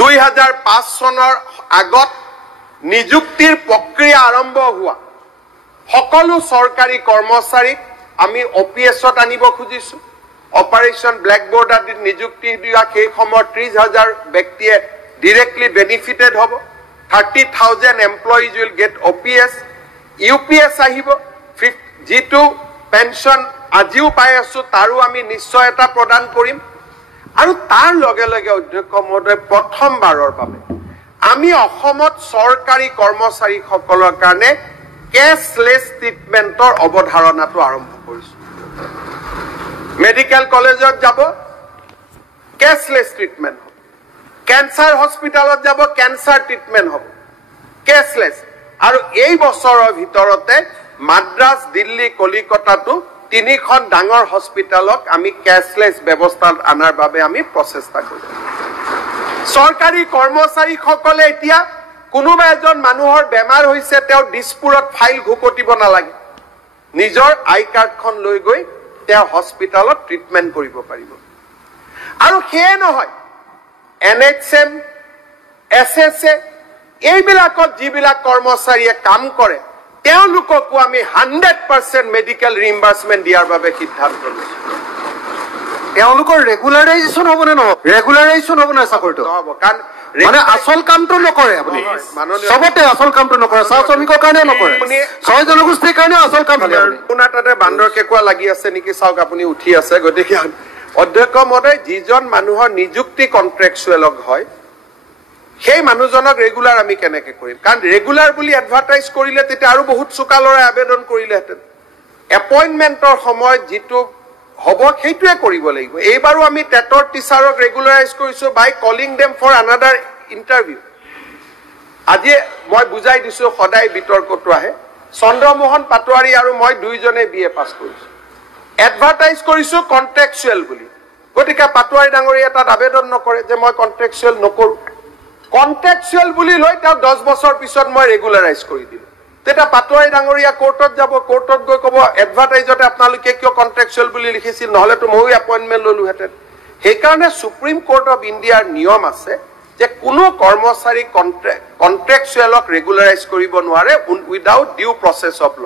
2005 চনৰ আগত নিযুক্তিৰ প্ৰক্ৰিয়া আৰম্ভ হোৱা সকলো চৰকাৰী কৰ্মচাৰীক আমি OPS-ত আনিব খুজিছো অপাৰেশন ব্ল্যাকবোর্ড আদিত নিযুক্তি দিয়া সেই সময়ত 30,000 ব্যক্তিয়ে directly benefited হ'ব 30,000 employees will get OPS UPS আহিব যেটো পেনশন আজিও পাই আছো তাৰো আমি নিশ্চয় এটা প্ৰদান কৰিম আৰু তাৰ লগে লগে অধ্যক্ষ মহোদয় প্ৰথমবাৰৰ বাবে আমি অসমত চৰকাৰী কৰ্মচাৰী সকলৰ কাৰণে কেশলেস ট্ৰিটমেন্টৰ অৱধাৰণাটো আৰম্ভ কৰিছো মেডিকেল কলেজত যাব কেশলেস ট্ৰিটমেন্ট হ'ব ক্যান্সাৰ হস্পিটালত যাব ক্যান্সাৰ ট্ৰিটমেন্ট হ'ব কেশলেস আৰু এই বছৰৰ ভিতৰতে মাদ্ৰাজ দিল্লী কলিকতাটো তিনিখন ডাঙৰ হস্পিটালক আমি কেশলেস ব্যৱস্থা আনাৰ বাবে আমি প্ৰচেষ্টা কৰিম চৰকাৰী কৰ্মচাৰী সকলে এতিয়া কোনোবা এজন মানুহৰ বেমাৰ হৈছে তেওঁ দিছপুৰত ফাইল ঘুকটিব নালাগে নিজৰ আই কাৰ্ডখন লৈ গৈ তেওঁ হস্পিটালত ট্ৰিটমেন্ট কৰিব পাৰিব আৰু সেই নহয় NHM SSA এইবিলাকত যিবিলাক কৰ্মচাৰীয়ে কাম কৰে তেওঁলোককো আমি 100% মেডিকেল ৰিইম্বাৰ্সমেন্ট দিয়াৰ বাবে সিদ্ধান্ত লৈছো তেওঁলোকৰ ৰেগুলাৰাইজেচন হ'ব ন ৰেগুলাৰাইজেচন হ'ব না চাকৰিটো হ'ব কাৰণ মানে আসল কামটো নকৰে আপুনি সবতে আসল কামটো নকৰে চাহ শ্ৰমিকৰ কাৰণে নকৰে ছয় জনগোষ্ঠীৰ কাৰণে আসল কাম কৰে আপোনাৰ তাতে বান্দৰ কেকুৱা লাগি আছে নেকি চাওক আপুনি উঠি আছে গতিকে অধ্যক্ষ মহোদয় যিজন মানুহৰ নিযুক্তি কন্ট্ৰেকচুৱেল হয় সেই মানুহজনক ৰেগুলাৰ আমি কেনেকৈ কৰিম কাৰণ ৰেগুলাৰ বুলি এডভাৰটাইজ কৰিলে তেতিয়া আৰু বহুত চুকালৰে আবেদন কৰিলেহেঁতেন এপইণ্টমেণ্টৰ সময়ত যিটো হ'ব সেইটোৱে কৰিব লাগিব এইবাৰো আমি টেটৰ টিচাৰক ৰেগুলাৰাইজ কৰিছো by calling them for another interview আজি মই বুজাই দিছো সদায় বিতৰ্কটো আহে চন্দ্ৰমোহন পাটোৱাৰী আৰু মই দুইজনে BA পাছ কৰিছো এডভাৰটাইজ কৰিছো কন্ট্ৰেকচুৱেল বুলি গতিকে পাটোৱাৰী ডাঙৰীয়া তাত আবেদন নকৰে যে মই কন্ট্ৰেকচুৱেল নকৰো কন্ট্ৰেকচুৱেল বুলি লৈ তেওঁ 10 বছৰ পিছত মই ৰেগুলাৰাইজ কৰি দিলো তেতিয়া পাটোৱাৰী ডাঙৰীয়া কোৰ্টত যাব কোৰ্টত গৈ ক'ব এডভাৰটাইজতে আপোনালোকে কিয় কন্ট্ৰেকচুৱেল বুলি লিখিছিল নহলে তো মই এপইণ্টমেণ্ট ললোহেঁতেন সেইকাৰণে সুপ্ৰিম কোৰ্ট অফ ইণ্ডিয়াৰ নিয়ম আছে যে কোনো কৰ্মচাৰী কন্ট্ৰেকচুৱেলক ৰেগুলাৰাইজ কৰিব নোৱাৰে without due process of law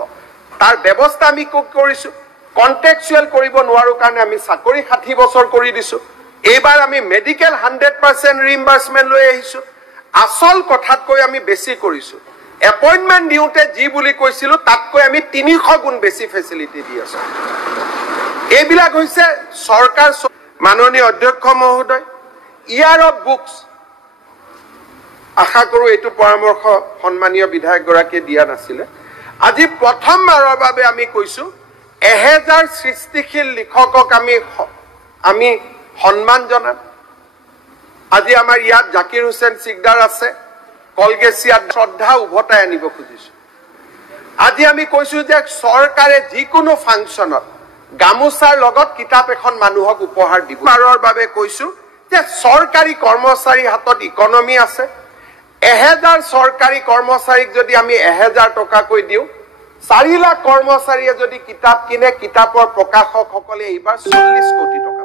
তাৰ ব্যৱস্থা আমি কৰিছো কন্ট্ৰেকচুৱেল কৰিব নোৱাৰো কাৰণে আমি চাকৰি 60 বছৰ কৰি দিছো এইবাৰ আমি মেডিকেল 100% ৰিইম্বাৰ্সমেন্ট লৈ আহিছো আসল কথাতকৈ আমি বেছি কৰিছো এপইণ্টমেণ্ট দিওঁতে যি বুলি কৈছিলো তাতকৈ আমি 300 গুণ বেছি ফেচিলিটি দি আছো এইবিলাক হৈছে সৰকাৰ মাননীয় অধ্যক্ষ মহোদয় ইয়াৰ অফ বুকস আশা কৰো এইটো পৰামৰ্শ সন্মানীয় বিধায়ক গৰাকীয়ে দিয়া নাছিলে আজি প্ৰথমবাৰৰ বাবে আমি কৈছো 1000 সৃষ্টিশীল লিখকক আমি সন্মান জনাম আজি আমাৰ ইয়াত জাকিৰ হুছেইন সিকদাৰ আছে কলগেছিয়াত শ্ৰদ্ধা উভতাই আনিব খুজিছো আজি আমি কৈছো যে চৰকাৰে যিকোনো ফাংচনত গামুচাৰ লগত কিতাপ এখন মানুহক উপহাৰ দিব পাৰৰ বাবে কৈছো যে চৰকাৰী কৰ্মচাৰী হাতত ইকনমি আছে 1000 চৰকাৰী কৰ্মচাৰীক যদি আমি 1000 টকাকৈ দিও 4 লাখ কৰ্মচাৰীয়ে যদি কিতাপ কিনে কিতাপৰ প্ৰকাশকসকলে এইবাৰ 40 কোটি টকা